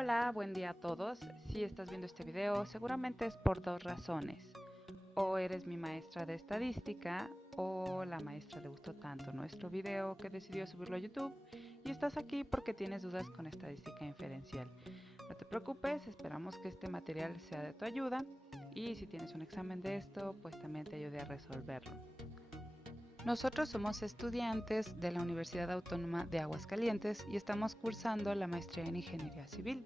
Hola, buen día a todos. Si estás viendo este video, seguramente es por dos razones. O eres mi maestra de estadística o la maestra le gustó tanto nuestro video que decidió subirlo a YouTube y estás aquí porque tienes dudas con estadística inferencial. No te preocupes, esperamos que este material sea de tu ayuda y si tienes un examen de esto, pues también te ayude a resolverlo. Nosotros somos estudiantes de la Universidad Autónoma de Aguascalientes y estamos cursando la maestría en Ingeniería Civil.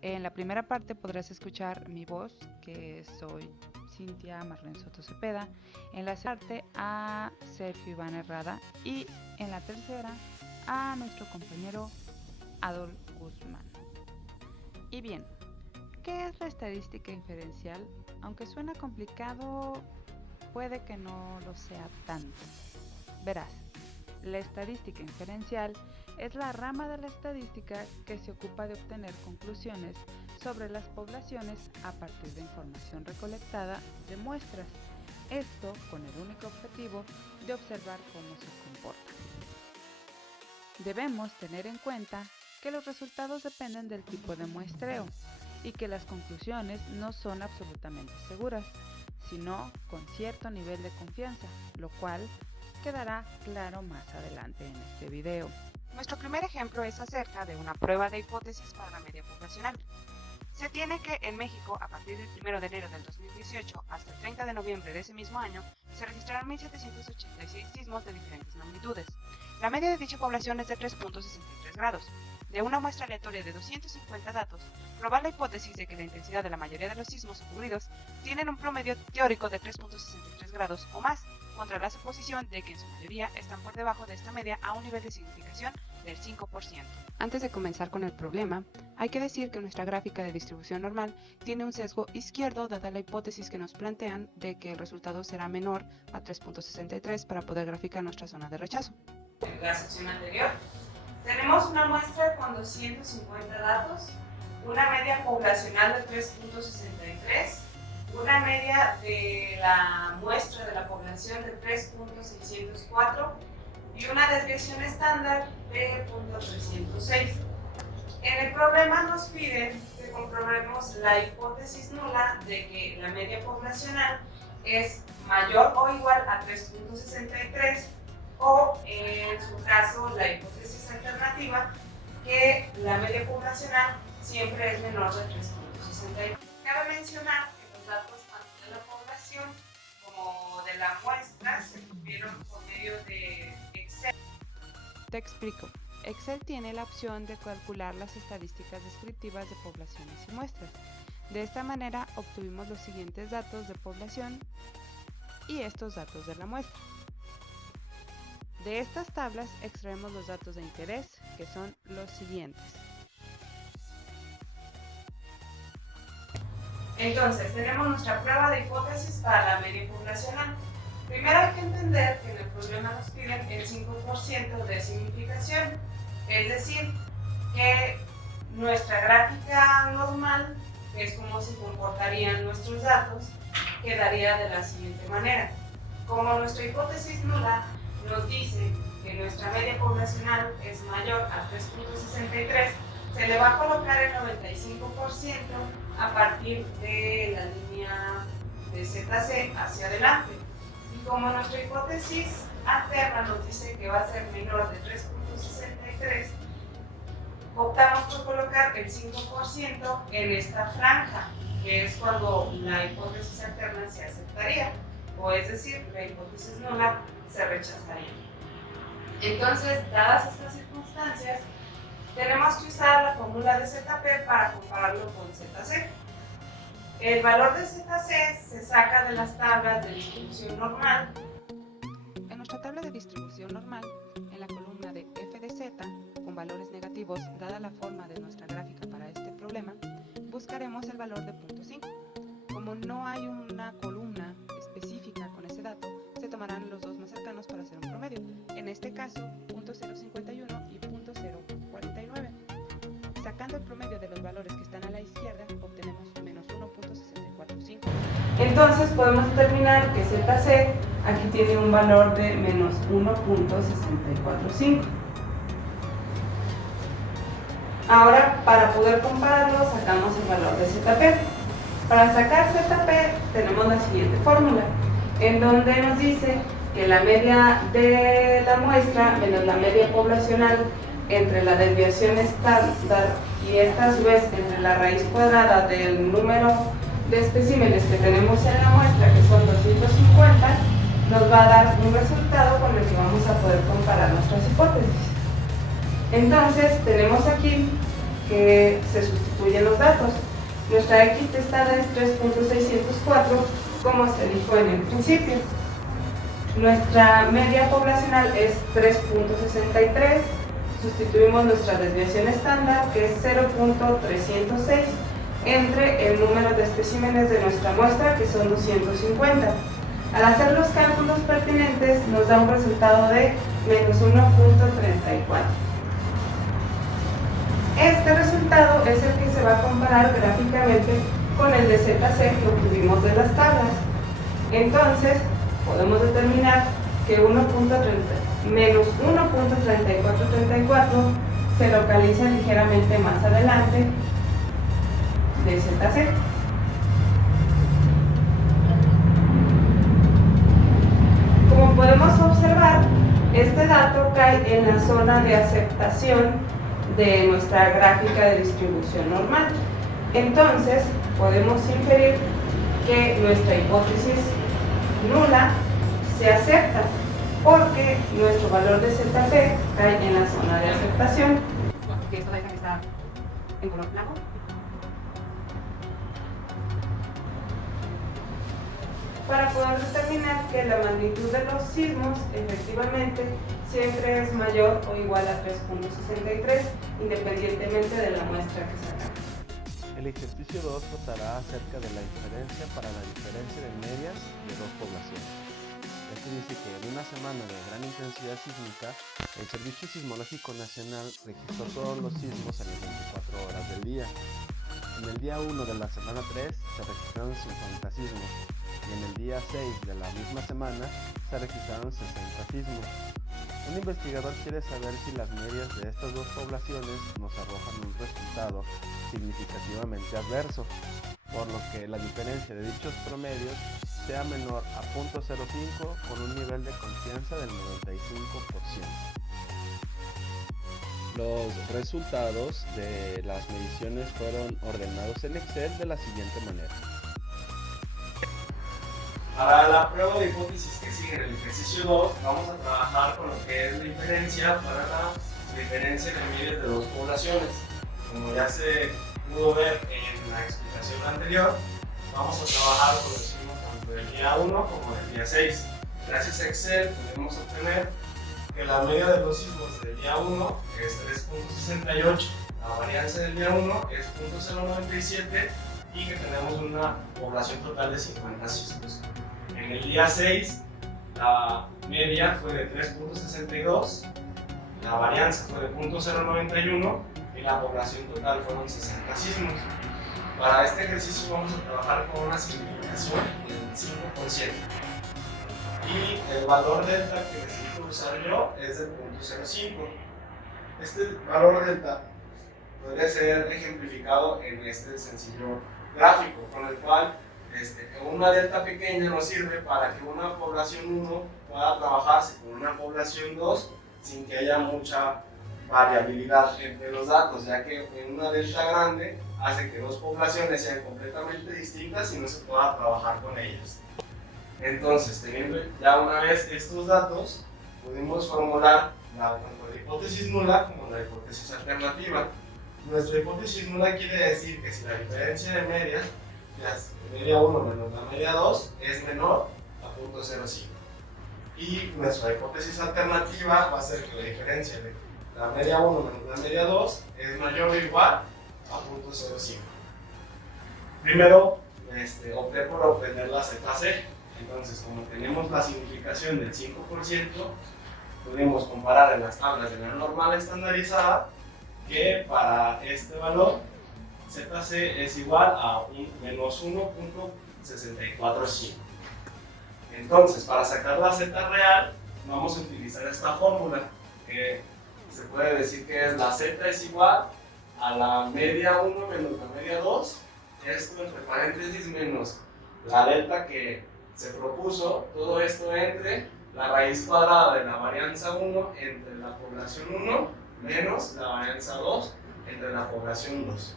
En la primera parte podrás escuchar mi voz, que soy Cintia Marlene Soto Cepeda. En la segunda parte a Sergio Iván Herrada y en la tercera a nuestro compañero Adol Guzmán. Y bien, ¿qué es la estadística inferencial? Aunque suena complicado, puede que no lo sea tanto. Verás, la estadística inferencial es la rama de la estadística que se ocupa de obtener conclusiones sobre las poblaciones a partir de información recolectada de muestras. Esto con el único objetivo de observar cómo se comportan. Debemos tener en cuenta que los resultados dependen del tipo de muestreo y que las conclusiones no son absolutamente seguras, sino con cierto nivel de confianza, lo cual quedará claro más adelante en este video. Nuestro primer ejemplo es acerca de una prueba de hipótesis para la media poblacional. Se tiene que en México, a partir del 1 de enero del 2018 hasta el 30 de noviembre de ese mismo año, se registraron 1.786 sismos de diferentes magnitudes. La media de dicha población es de 3.63 grados. De una muestra aleatoria de 250 datos, probar la hipótesis de que la intensidad de la mayoría de los sismos ocurridos tienen un promedio teórico de 3.63 grados o más, contra la suposición de que en su mayoría están por debajo de esta media a un nivel de significación del 5%. Antes de comenzar con el problema, hay que decir que nuestra gráfica de distribución normal tiene un sesgo izquierdo dada la hipótesis que nos plantean de que el resultado será menor a 3.63 para poder graficar nuestra zona de rechazo. En la sección anterior, tenemos una muestra con 250 datos, una media poblacional de 3.63, una media de la muestra de la población de 3.604 y una desviación estándar de 0.306. En el problema nos piden que comprobemos la hipótesis nula de que la media poblacional es mayor o igual a 3.63 o, en su caso, la hipótesis alternativa que la media poblacional siempre es menor de 3.63. Cabe mencionar que los datos tanto de la población como de la muestra se obtuvieron por medio de Excel. Te explico. Excel tiene la opción de calcular las estadísticas descriptivas de poblaciones y muestras. De esta manera obtuvimos los siguientes datos de población y estos datos de la muestra. De estas tablas extraemos los datos de interés, que son los siguientes. Entonces, tenemos nuestra prueba de hipótesis para la media poblacional. Primero hay que entender que en el problema nos piden el 5% de significación, es decir, que nuestra gráfica normal, que es como se comportarían nuestros datos, quedaría de la siguiente manera. Como nuestra hipótesis nula nos dice que nuestra media poblacional es mayor a 3.63, se le va a colocar el 95% a partir de la línea de ZC hacia adelante. Y como nuestra hipótesis alterna nos dice que va a ser menor de 3.63, optamos por colocar el 5% en esta franja, que es cuando la hipótesis alterna se aceptaría, o es decir, la hipótesis nula se rechazaría. Entonces, dadas estas circunstancias, tenemos que usar la fórmula de ZP para compararlo con ZC. El valor de ZC se saca de las tablas de distribución normal. En nuestra tabla de distribución normal, en la columna de f de z, con valores negativos, dada la forma de nuestra gráfica para este problema, buscaremos el valor de 0.5. Como no hay una columna específica con ese dato, se tomarán los dos más cercanos para hacer un promedio. En este caso, 0.051 y 0.049. Sacando el promedio de los valores que están a la izquierda, obtenemos menos 1.645. Entonces podemos determinar que ZC aquí tiene un valor de menos 1.645. Ahora, para poder compararlo, sacamos el valor de ZP. Para sacar ZP tenemos la siguiente fórmula, en donde nos dice que la media de la muestra menos la media poblacional entre la desviación estándar y esta a su vez entre la raíz cuadrada del número de especímenes que tenemos en la muestra, que son 250, nos va a dar un resultado con el que vamos a poder comparar nuestras hipótesis. Entonces tenemos aquí que se sustituyen los datos. Nuestra X testada es 3.604, como se dijo en el principio. Nuestra media poblacional es 3.63. Sustituimos nuestra desviación estándar, que es 0.306, entre el número de especímenes de nuestra muestra, que son 250. Al hacer los cálculos pertinentes, nos da un resultado de menos 1.34. Este resultado es el que se va a comparar gráficamente con el de ZC que obtuvimos de las tablas. Entonces, podemos determinar que menos 1.3434 se localiza ligeramente más adelante de ZC. Como podemos observar, este dato cae en la zona de aceptación de nuestra gráfica de distribución normal. Entonces, podemos inferir que nuestra hipótesis nula se acepta, porque nuestro valor de ZP cae en la zona de aceptación. Que esto deja que está en color blanco. Para poder determinar que la magnitud de los sismos efectivamente siempre es mayor o igual a 3.63, independientemente de la muestra que sacamos. El ejercicio 2 tratará acerca de la diferencia para la diferencia de medias de dos poblaciones. Esto dice que en una semana de gran intensidad sísmica, el Servicio Sismológico Nacional registró todos los sismos en las 24 horas del día. En el día 1 de la semana 3 se registraron 50 sismos y en el día 6 de la misma semana se registraron 60 sismos. Un investigador quiere saber si las medias de estas dos poblaciones nos arrojan un resultado significativamente adverso, por lo que la diferencia de dichos promedios sea menor a 0.05 con un nivel de confianza del 95%. Los resultados de las mediciones fueron ordenados en Excel de la siguiente manera. Para la prueba de hipótesis que sigue en el ejercicio 2, vamos a trabajar con lo que es la inferencia para la diferencia de medias de dos poblaciones. Como ya se pudo ver en la explicación anterior, vamos a trabajar con los sismos tanto del día 1 como del día 6. Gracias a Excel podemos obtener que la media de los sismos del día 1 es 3.68, la varianza del día 1 es 0.097 y que tenemos una población total de 50 sismos. En el día 6, la media fue de 3.62, la varianza fue de 0.091 y la población total fueron 60 sismos. Para este ejercicio vamos a trabajar con una simplificación del 5%. Y el valor delta que necesito usar yo es del 0.05. Este valor delta puede ser ejemplificado en este sencillo gráfico, con el cual una delta pequeña nos sirve para que una población 1 pueda trabajarse con una población 2 sin que haya mucha variabilidad entre los datos, ya que una delta grande hace que dos poblaciones sean completamente distintas y no se pueda trabajar con ellas. Entonces, teniendo ya una vez estos datos, pudimos formular tanto la hipótesis nula como la hipótesis alternativa. Nuestra hipótesis nula quiere decir que si la diferencia de medias, la media 1 menos la media 2, es menor a 0.05. Y nuestra hipótesis alternativa va a ser que la diferencia de la media 1 menos la media 2 es mayor o igual a 0.05. Primero, opté por obtener la ZC. Entonces, como tenemos la simplificación del 5%, pudimos comparar en las tablas de la normal estandarizada que para este valor ZC es igual a menos 1.645. Entonces, para sacar la Z real, vamos a utilizar esta fórmula, que se puede decir que es la Z es igual a la media 1 menos la media 2, esto entre paréntesis menos la delta que se propuso, todo esto entre la raíz cuadrada de la varianza 1 entre la población 1 menos la varianza 2 entre la población 2.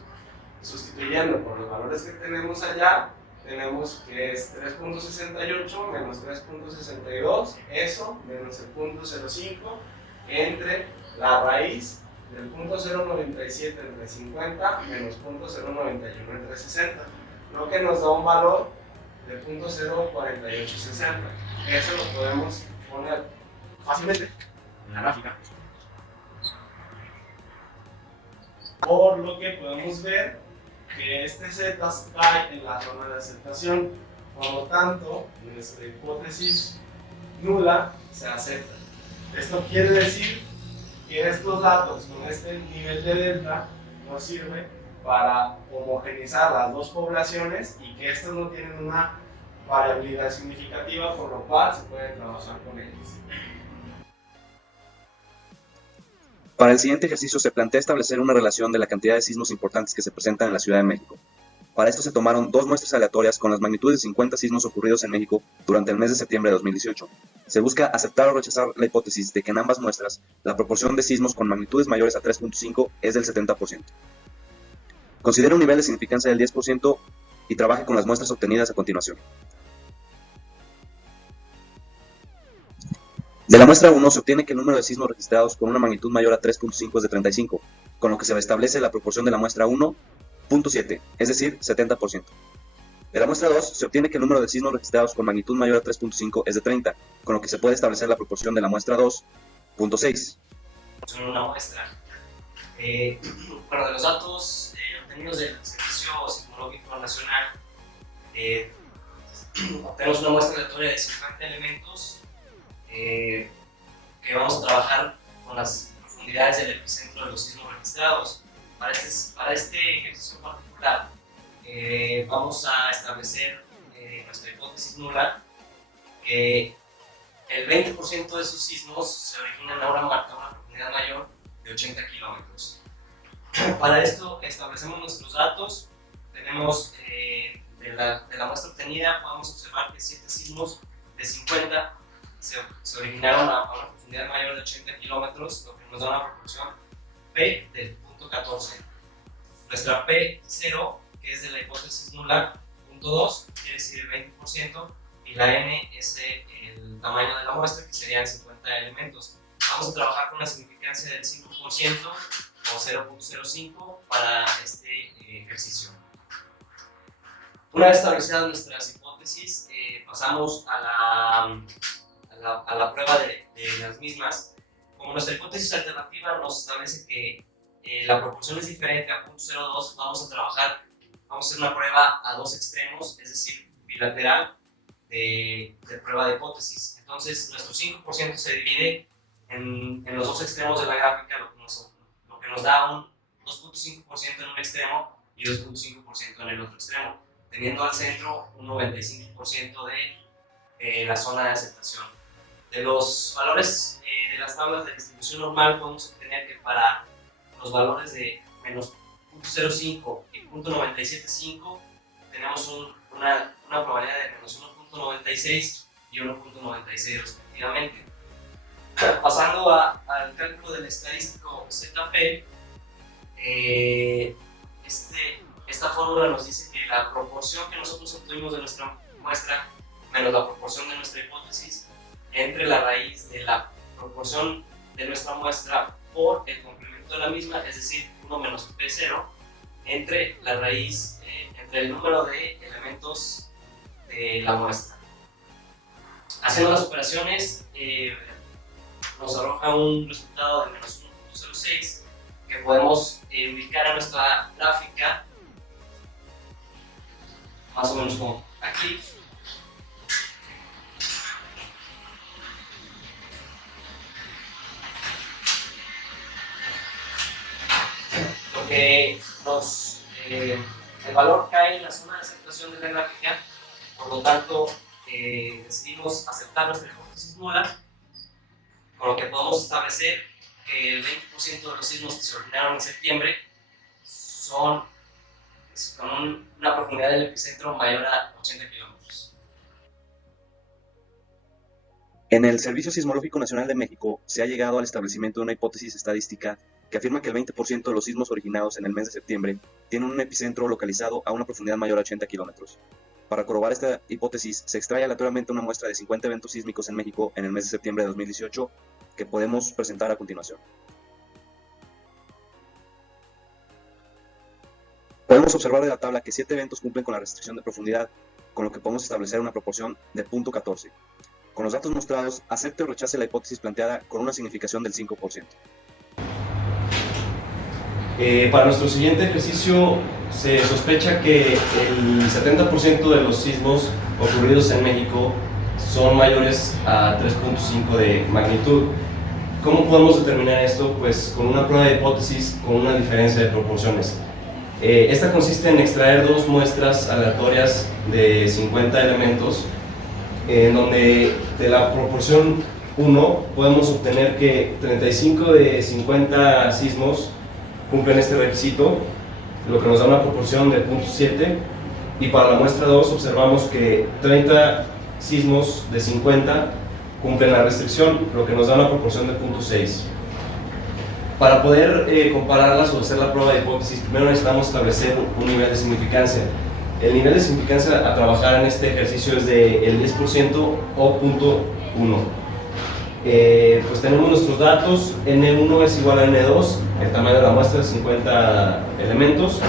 Sustituyendo por los valores que tenemos allá, tenemos que es 3.68 menos 3.62, eso menos el 0.05 entre la raíz del 0.097 entre 50 menos 0.091 entre 60, lo que nos da un valor de 0.04860. Eso lo podemos poner fácilmente en la gráfica. Por lo que podemos ver que este z cae en la zona de aceptación, por lo tanto, nuestra hipótesis nula se acepta. Esto quiere decir que estos datos con este nivel de delta nos sirve para homogeneizar las dos poblaciones y que estos no tienen una variabilidad significativa, por lo cual se puede trabajar con ellos. Para el siguiente ejercicio se plantea establecer una relación de la cantidad de sismos importantes que se presentan en la Ciudad de México. Para esto se tomaron dos muestras aleatorias con las magnitudes de 50 sismos ocurridos en México durante el mes de septiembre de 2018. Se busca aceptar o rechazar la hipótesis de que en ambas muestras la proporción de sismos con magnitudes mayores a 3.5 es del 70%. Considere un nivel de significancia del 10% y trabaje con las muestras obtenidas a continuación. De la muestra 1 se obtiene que el número de sismos registrados con una magnitud mayor a 3.5 es de 35, con lo que se establece la proporción de la muestra 1.7, es decir, 70%. De la muestra 2 se obtiene que el número de sismos registrados con magnitud mayor a 3.5 es de 30, con lo que se puede establecer la proporción de la muestra 2.6. En una muestra. Bueno, de los datos obtenidos del Servicio Sismológico Nacional, obtenemos una muestra aleatoria de 50 elementos que vamos a trabajar con las profundidades del epicentro de los sismos registrados. Para este ejercicio particular, vamos a establecer nuestra hipótesis nula, que el 20% de esos sismos se originan a una profundidad mayor de 80 kilómetros. Para esto establecemos nuestros datos. Tenemos de la muestra obtenida, podemos observar que 7 sismos de 50 se originaron a una profundidad mayor de 80 kilómetros, lo que nos da una proporción P del 0.14. Nuestra P0, que es de la hipótesis nula, 0.2, quiere decir el 20%, y la N es el tamaño de la muestra, que serían 50 elementos. Vamos a trabajar con una significancia del 5% o 0.05 para este ejercicio. Una vez establecidas nuestras hipótesis, pasamos a la prueba de las mismas. Como nuestra hipótesis alternativa nos establece que la proporción es diferente a 0.02, vamos a hacer una prueba a dos extremos, es decir, bilateral de prueba de hipótesis. Entonces, nuestro 5% se divide en los dos extremos de la gráfica, lo que nos da un 2.5% en un extremo y 2.5% en el otro extremo, teniendo al centro un 95% de la zona de aceptación. De los valores de las tablas de distribución normal, podemos obtener que para los valores de menos 0.05 y 0.975 tenemos una probabilidad de menos 1.96 y 1.96 respectivamente. Pasando al cálculo del estadístico ZP, esta fórmula nos dice que la proporción que nosotros obtuvimos de nuestra muestra menos la proporción de nuestra hipótesis entre la raíz de la proporción de nuestra muestra por el complemento de la misma, es decir, 1 menos P0, entre la raíz, entre el número de elementos de la muestra. Haciendo las operaciones, nos arroja un resultado de menos 1.06 que podemos ubicar a nuestra gráfica más o menos como aquí. Porque el valor cae en la zona de aceptación de la gráfica, por lo tanto decidimos aceptar nuestra hipótesis nula, con lo que podemos establecer que el 20% de los sismos que se originaron en septiembre con una profundidad del epicentro mayor a 80 kilómetros. En el Servicio Sismológico Nacional de México se ha llegado al establecimiento de una hipótesis estadística que afirma que el 20% de los sismos originados en el mes de septiembre tienen un epicentro localizado a una profundidad mayor a 80 kilómetros. Para corroborar esta hipótesis, se extrae aleatoriamente una muestra de 50 eventos sísmicos en México en el mes de septiembre de 2018 que podemos presentar a continuación. Podemos observar de la tabla que 7 eventos cumplen con la restricción de profundidad, con lo que podemos establecer una proporción de 0.14. Con los datos mostrados, acepte o rechace la hipótesis planteada con una significación del 5%. Para nuestro siguiente ejercicio se sospecha que el 70% de los sismos ocurridos en México son mayores a 3.5 de magnitud. ¿Cómo podemos determinar esto? Pues con una prueba de hipótesis con una diferencia de proporciones. Esta consiste en extraer dos muestras aleatorias de 50 elementos, en donde de la proporción 1 podemos obtener que 35 de 50 sismos cumplen este requisito, lo que nos da una proporción de 0.7, y para la muestra 2 observamos que 30 sismos de 50 cumplen la restricción, lo que nos da una proporción de 0.6. Para poder compararlas o hacer la prueba de hipótesis, primero necesitamos establecer un nivel de significancia. El nivel de significancia a trabajar en este ejercicio es del 10% o 0.1. Pues tenemos nuestros datos, N1 es igual a N2, el tamaño de la muestra es 50 elementos,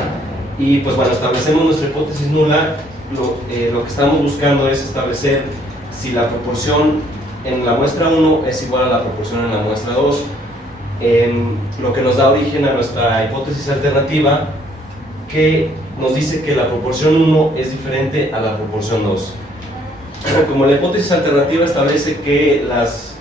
y pues bueno, establecemos nuestra hipótesis nula. Lo que estamos buscando es establecer si la proporción en la muestra 1 es igual a la proporción en la muestra 2, lo que nos da origen a nuestra hipótesis alternativa, que nos dice que la proporción 1 es diferente a la proporción 2. Pero como la hipótesis alternativa establece que las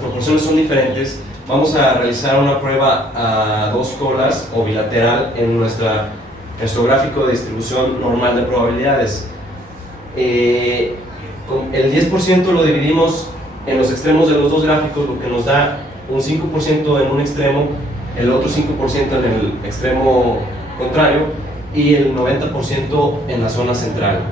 proporciones son diferentes, vamos a realizar una prueba a dos colas o bilateral en nuestro gráfico de distribución normal de probabilidades. El 10% lo dividimos en los extremos de los dos gráficos, lo que nos da un 5% en un extremo, el otro 5% en el extremo contrario y el 90% en la zona central.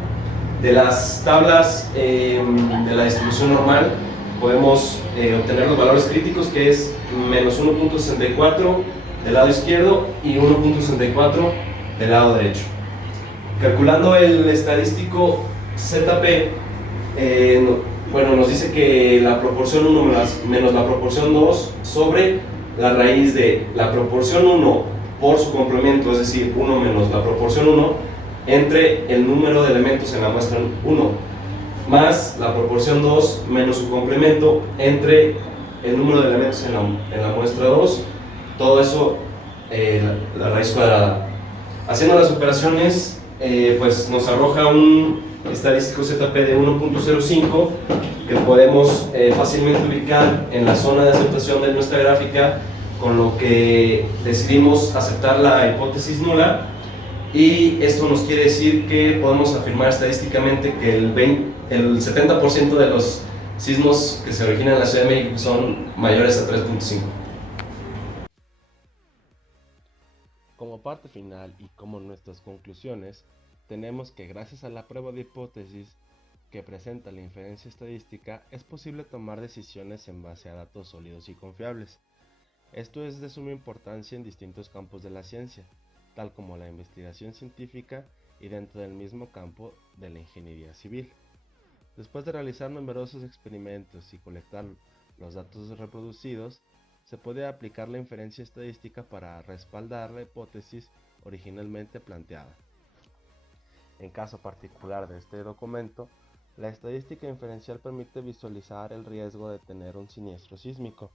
De las tablas de la distribución normal podemos obtener los valores críticos, que es menos 1.64 del lado izquierdo y 1.64 del lado derecho. Calculando el estadístico ZP, bueno, nos dice que la proporción 1 menos la proporción 2 sobre la raíz de la proporción 1 por su complemento, es decir, 1 menos la proporción 1, entre el número de elementos en la muestra 1, más la proporción 2 menos su complemento entre el número de elementos en la muestra 2, todo eso la raíz cuadrada. Haciendo las operaciones, pues nos arroja un estadístico ZP de 1.05 que podemos fácilmente ubicar en la zona de aceptación de nuestra gráfica, con lo que decidimos aceptar la hipótesis nula, y esto nos quiere decir que podemos afirmar estadísticamente que el 70% de los sismos que se originan en la Ciudad de México son mayores a 3.5. Como parte final y como nuestras conclusiones, tenemos que gracias a la prueba de hipótesis que presenta la inferencia estadística es posible tomar decisiones en base a datos sólidos y confiables. Esto es de suma importancia en distintos campos de la ciencia, tal como la investigación científica y dentro del mismo campo de la ingeniería civil. Después de realizar numerosos experimentos y colectar los datos reproducidos, se puede aplicar la inferencia estadística para respaldar la hipótesis originalmente planteada. En caso particular de este documento, la estadística inferencial permite visualizar el riesgo de tener un siniestro sísmico,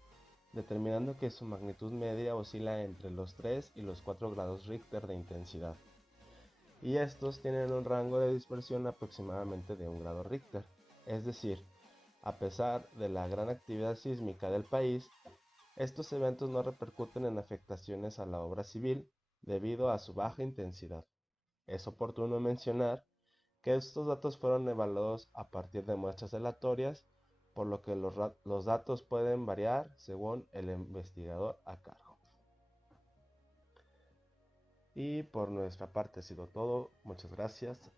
determinando que su magnitud media oscila entre los 3 y los 4 grados Richter de intensidad, y estos tienen un rango de dispersión aproximadamente de 1 grado Richter, es decir, a pesar de la gran actividad sísmica del país, estos eventos no repercuten en afectaciones a la obra civil debido a su baja intensidad. Es oportuno mencionar que estos datos fueron evaluados a partir de muestras aleatorias, por lo que los datos pueden variar según el investigador a cargo. Y por nuestra parte ha sido todo. Muchas gracias.